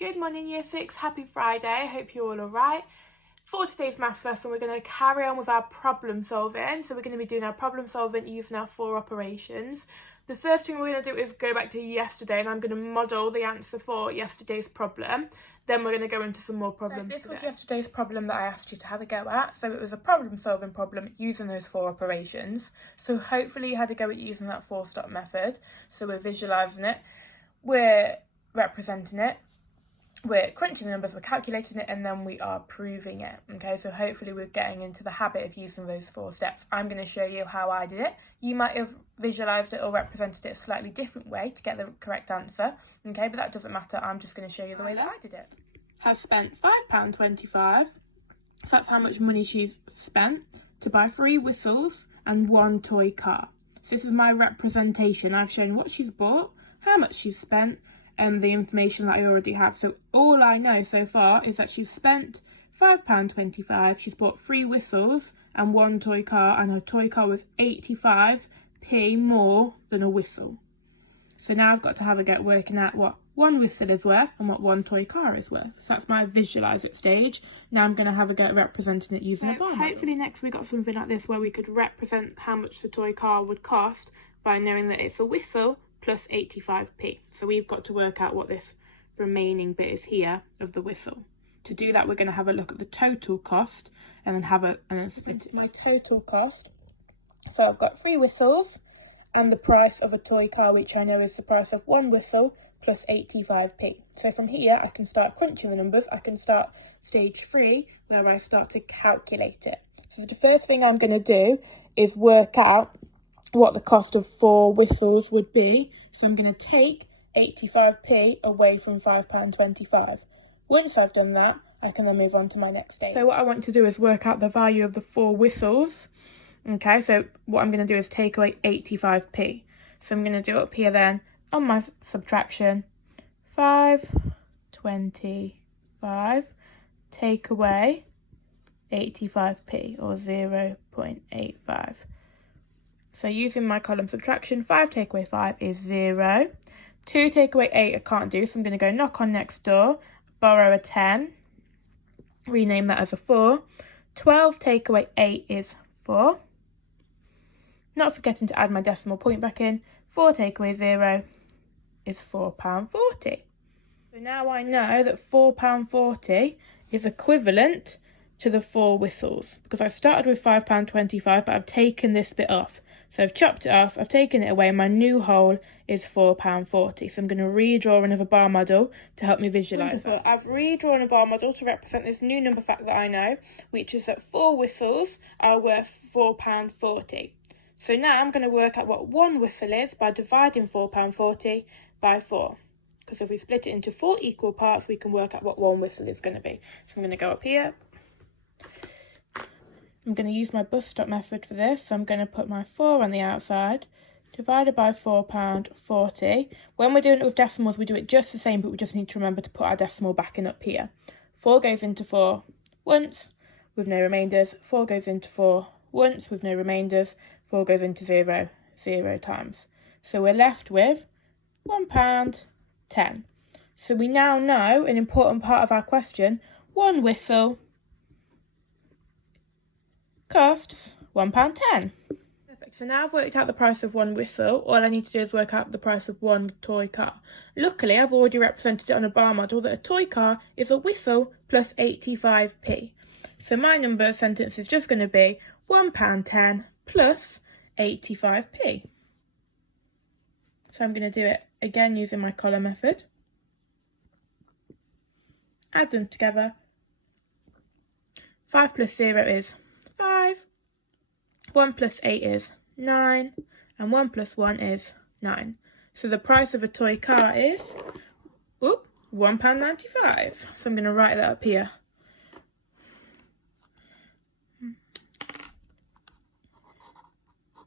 Good morning Year 6, happy Friday, hope you're all alright. For today's maths lesson we're going to carry on with our problem solving. So we're going to be doing our problem solving using our 4 operations. The first thing we're going to do is go back to yesterday and I'm going to model the answer for yesterday's problem. Then we're going to go into some more problems. So this was yesterday's problem that I asked you to have a go at. So it was a problem solving problem using those 4 operations. So hopefully you had a go at using that 4-stop method. So we're visualising it, we're representing it, we're crunching the numbers, we're calculating it, and then we are proving it. Okay, so hopefully we're getting into the habit of using those 4 steps. I'm going to show you how I did it. You might have visualised it or represented it a slightly different way to get the correct answer. Okay, but that doesn't matter. I'm just going to show you the way that I did it. Has spent £5.25. So that's how much money she's spent to buy 3 whistles and 1 toy car. So this is my representation. I've shown what she's bought, how much she's spent, and the information that I already have. So all I know so far is that she's spent £5.25, she's bought 3 whistles and 1 toy car, and her toy car was 85p more than a whistle. So now I've got to have a go at working out what 1 whistle is worth and what 1 toy car is worth. So that's my visualise it stage. Now I'm going to have a go at representing it using a bar model. Hopefully next we got something like this where we could represent how much the toy car would cost by knowing that it's a whistle plus 85p. So we've got to work out what this remaining bit is here of the whistle. To do that, we're going to have a look at the total cost and then split it. My total cost. So I've got 3 whistles and the price of a toy car, which I know is the price of 1 whistle plus 85p. So from here, I can start crunching the numbers. I can start stage 3, where I start to calculate it. So the first thing I'm going to do is work out what the cost of 4 whistles would be. So I'm going to take 85p away from £5.25. Once I've done that, I can then move on to my next stage. So what I want to do is work out the value of the 4 whistles. Okay, so what I'm going to do is take away 85p. So I'm going to do up here then on my subtraction, 5.25 take away 85p, or 0.85. So using my column subtraction, 5 take away 5 is 0. 2 take away 8 I can't do, so I'm going to go knock on next door, borrow a 10, rename that as a 4. 12 take away 8 is 4. Not forgetting to add my decimal point back in. 4 take away 0 is £4.40. So now I know that £4.40 is equivalent to the 4 whistles, because I started with £5.25, but I've taken this bit off. So I've chopped it off, I've taken it away, my new whole is £4.40. So I'm going to redraw another bar model to help me visualise that. I've redrawn a bar model to represent this new number fact that I know, which is that 4 whistles are worth £4.40. So now I'm going to work out what 1 whistle is by dividing £4.40 by 4. Because if we split it into 4 equal parts, we can work out what 1 whistle is going to be. So I'm going to go up here. I'm going to use my bus stop method for this. So I'm going to put my 4 on the outside, divided by £4.40. When we're doing it with decimals, we do it just the same, but we just need to remember to put our decimal back in up here. 4 goes into 4 once, with no remainders. 4 goes into 4 once, with no remainders. 4 goes into 0, 0 times. So we're left with £1.10. So we now know an important part of our question. 1 whistle costs £1.10. Perfect. So now I've worked out the price of 1 whistle. All I need to do is work out the price of 1 toy car. Luckily, I've already represented it on a bar model that a toy car is a whistle plus 85p. So my number sentence is just going to be £1.10 plus 85p. So I'm going to do it again using my column method. Add them together. 5 plus 0 is 5. 1 plus 8 is 9. And 1 plus 1 is 9. So the price of a toy car is £1.95. So I'm going to write that up here.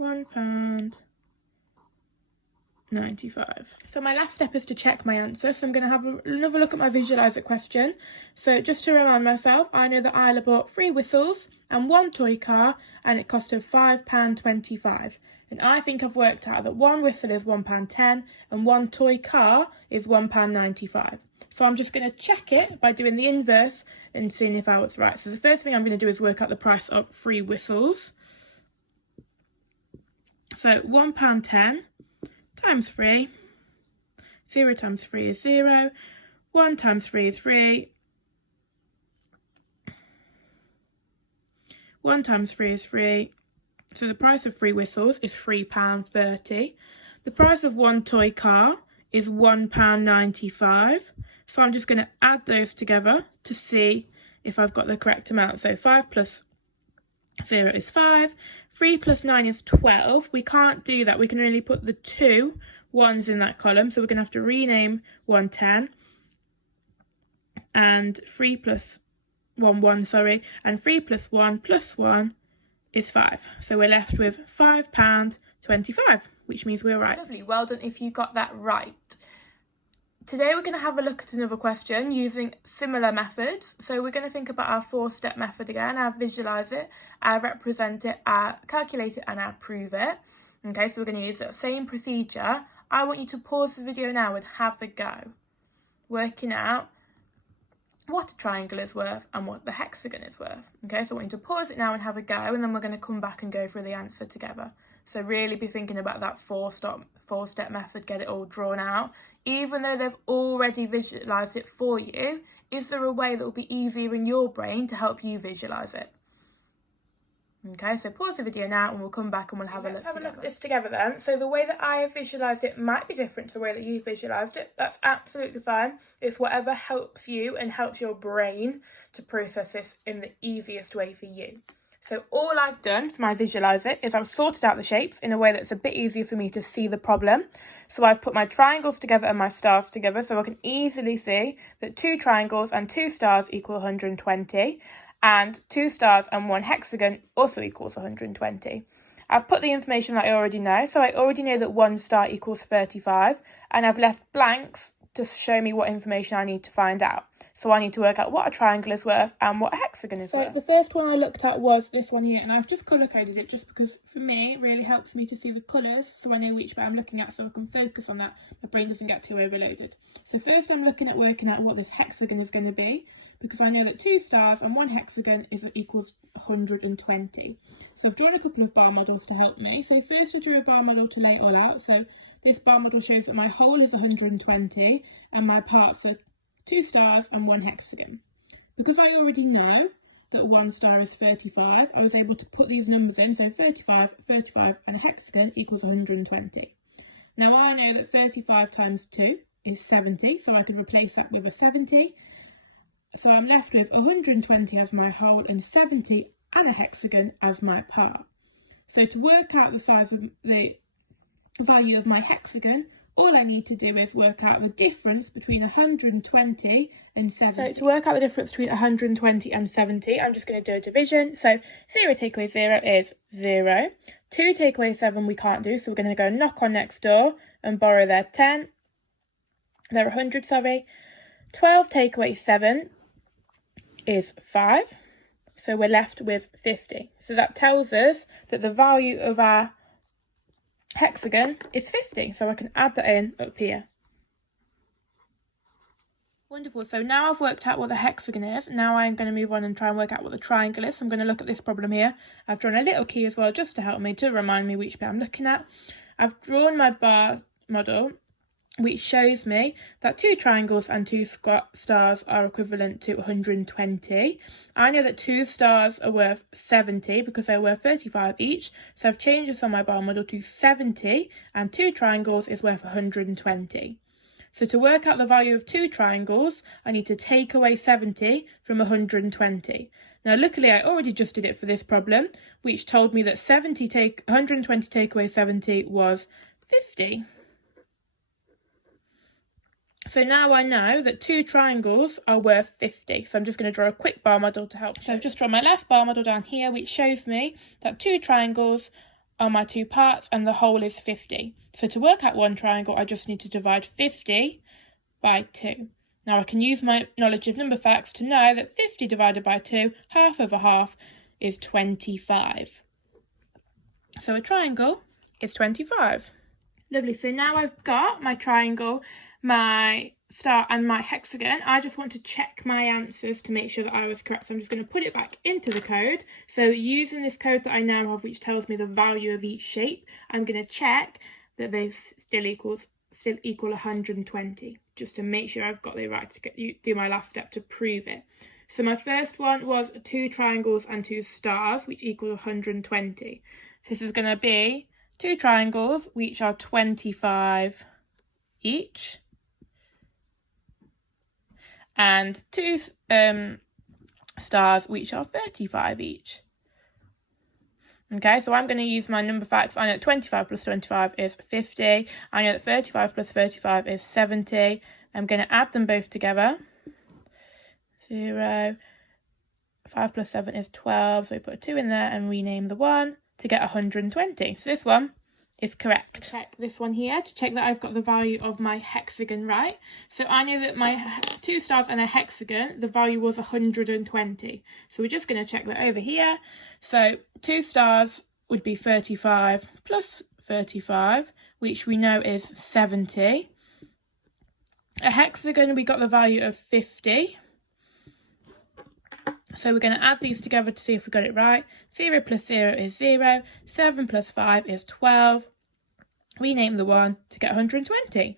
£1.95. So my last step is to check my answer. So I'm going to have another look at my visualise it question. So just to remind myself, I know that Isla bought 3 whistles and 1 toy car, and it cost her £5.25. And I think I've worked out that 1 whistle is £1.10 and 1 toy car is £1.95. So I'm just going to check it by doing the inverse and seeing if I was right. So the first thing I'm going to do is work out the price of 3 whistles. So £1.10 times 3, 0 times 3 is 0, 1 times 3 is 3, 1 times 3 is 3, so the price of 3 whistles is £3.30. The price of 1 toy car is £1.95, so I'm just going to add those together to see if I've got the correct amount. So 5 plus 0 is 5, 3 plus 9 is 12. We can't do that, we can only put the 2 ones in that column, so we're going to have to rename 110, and 3 plus 1, sorry, and 3 plus 1 plus 1 is 5. So we're left with £5.25, which means we're right. Lovely, well done if you got that right. Today we're going to have a look at another question using similar methods. So we're going to think about our 4-step method again. I'll visualise it, I'll represent it, I'll calculate it and I'll prove it. Okay, so we're going to use that same procedure. I want you to pause the video now and have a go, working out what a triangle is worth and what the hexagon is worth. Okay, so I want you to pause it now and have a go, and then we're going to come back and go through the answer together. So really be thinking about that 4-step method, get it all drawn out. Even though they've already visualised it for you, is there a way that will be easier in your brain to help you visualise it? Okay, so pause the video now and we'll come back and we'll have a look together. Let's have a look at this together then. So the way that I have visualised it might be different to the way that you've visualised it. That's absolutely fine. It's whatever helps you and helps your brain to process this in the easiest way for you. So all I've done for my visualise it is I've sorted out the shapes in a way that's a bit easier for me to see the problem. So I've put my triangles together and my stars together, so I can easily see that 2 triangles and 2 stars equal 120. And 2 stars and 1 hexagon also equals 120. I've put the information that I already know, so I already know that 1 star equals 35, and I've left blanks to show me what information I need to find out. So I need to work out what a triangle is worth and what a hexagon is worth. So the first one I looked at was this one here, and I've just colour-coded it just because for me it really helps me to see the colours so I know which bit I'm looking at, so I can focus on that. My brain doesn't get too overloaded. So first I'm looking at working out what this hexagon is going to be, because I know that 2 stars and 1 hexagon equals 120. So I've drawn a couple of bar models to help me. So first I drew a bar model to lay it all out. So this bar model shows that my whole is 120 and my parts are 2 stars and 1 hexagon. Because I already know that 1 star is 35, I was able to put these numbers in, so 35, 35 and a hexagon equals 120. Now I know that 35 times 2 is 70, so I could replace that with a 70. So I'm left with 120 as my whole and 70 and a hexagon as my part. So to work out the size of the value of my hexagon, all I need to do is work out the difference between 120 and 70. So to work out the difference between 120 and 70, I'm just going to do a division. So 0 take away 0 is 0. 2 take away 7 we can't do, so we're going to go knock on next door and borrow their 10. They're 100, sorry. 12 take away 7 is 5. So we're left with 50. So that tells us that the value of our hexagon is 50, so I can add that in up here. Wonderful, so now I've worked out what the hexagon is. Now I'm going to move on and try and work out what the triangle is. So I'm going to look at this problem here. I've drawn a little key as well just to help me, to remind me which bit I'm looking at. I've drawn my bar model, which shows me that 2 triangles and 2 stars are equivalent to 120. I know that 2 stars are worth 70 because they're worth 35 each, so I've changed this on my bar model to 70, and 2 triangles is worth 120. So to work out the value of 2 triangles, I need to take away 70 from 120. Now luckily I already just did it for this problem, which told me that 120 take away 70 was 50. So now I know that 2 triangles are worth 50. So I'm just going to draw a quick bar model to help. So I've just drawn my left bar model down here, which shows me that 2 triangles are my 2 parts and the whole is 50. So to work out 1 triangle, I just need to divide 50 by 2. Now I can use my knowledge of number facts to know that 50 divided by 2, half over half, is 25. So a triangle is 25. Lovely, so now I've got my triangle, my star and my hexagon, I just want to check my answers to make sure that I was correct. So I'm just going to put it back into the code. So using this code that I now have, which tells me the value of each shape, I'm going to check that they still equal 120, just to make sure I've got it right to do my last step to prove it. So my first one was 2 triangles and 2 stars, which equal 120. So this is going to be 2 triangles, which are 25 each, and 2 stars, which are 35 each. Okay, so I'm going to use my number facts. I know that 25 plus 25 is 50. I know that 35 plus 35 is 70. I'm going to add them both together. 0. 5 plus 7 is 12. So we put a 2 in there and rename the 1 to get 120. So this one is correct. Check this one here to check that I've got the value of my hexagon right. So I know that my 2 stars and a hexagon, the value was 120. So we're just going to check that over here. So 2 stars would be 35 plus 35, which we know is 70. A hexagon, we got the value of 50. So we're going to add these together to see if we got it right. 0 plus 0 is 0. 7 plus 5 is 12. Rename the 1 to get 120.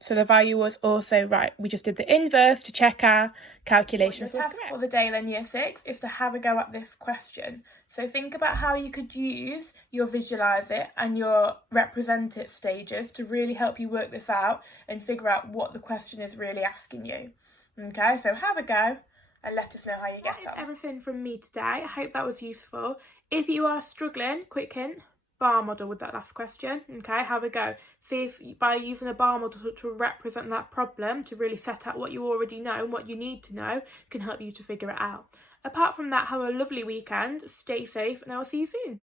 So the value was also right. We just did the inverse to check our calculations. The task for the day then, year 6, is to have a go at this question. So think about how you could use your visualise it and your represent it stages to really help you work this out and figure out what the question is really asking you. Okay, so have a go and let us know how you get on. That is everything from me today. I hope that was useful. If you are struggling, quick hint, bar model with that last question. Okay, have a go. See if by using a bar model to represent that problem, to really set out what you already know and what you need to know, can help you to figure it out. Apart from that, have a lovely weekend, stay safe, and I'll see you soon.